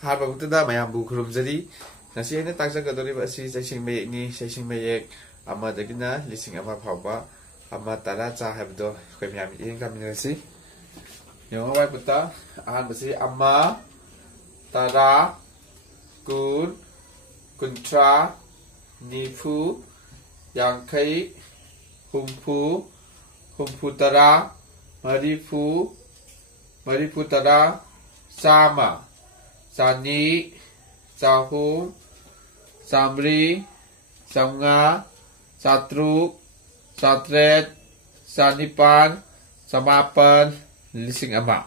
Harbakutda mayambu khurumjari ngasi aina takjagadoriba asi chaising mayekni chaising mayek amadagina lising ama phawba ama tara cha habdo khoi myam ing kaminasi yong wai puta ahan basi ama tara kun kuntra nifu yangkai humpu humpu tara marifu marifu tara sama Sani, Sahum, Samri, Samnga, Satruk, Satret, Sanipan, Samapan, Lising ama.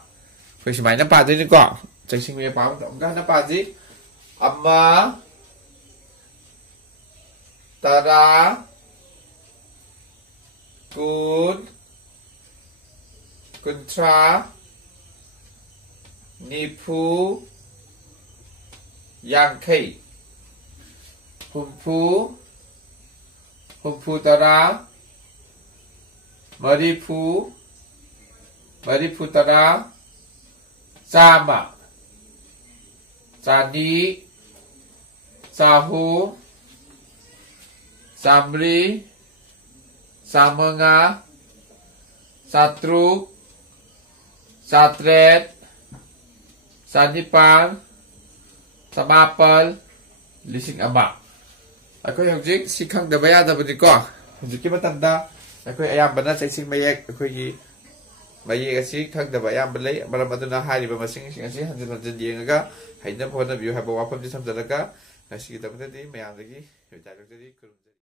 Phải máy nó bà gì có, chẳng sinh về báo động ra nó bà gì. Amma, Tara, Kun, Kuntra, Nipu, Yangkai Humpu Humpu Tara Maripu Maripu Tara Sama Sani Sahu Samri Samanga Satruk Satret Sanipan Samapal Lising ama. Ako'y hujik sikhang dabaya dabadi ko. Hujiki matanda. Ako'y ayambana sa ising mayek. Ako'y mayek asi khang dabaya balay. Maram aduna hariba masing asi hanjin yengaga. Haina phone view haba wapam di samjalaga. Nasi kita matadi mayam lagi. Hujak lagi kurumja.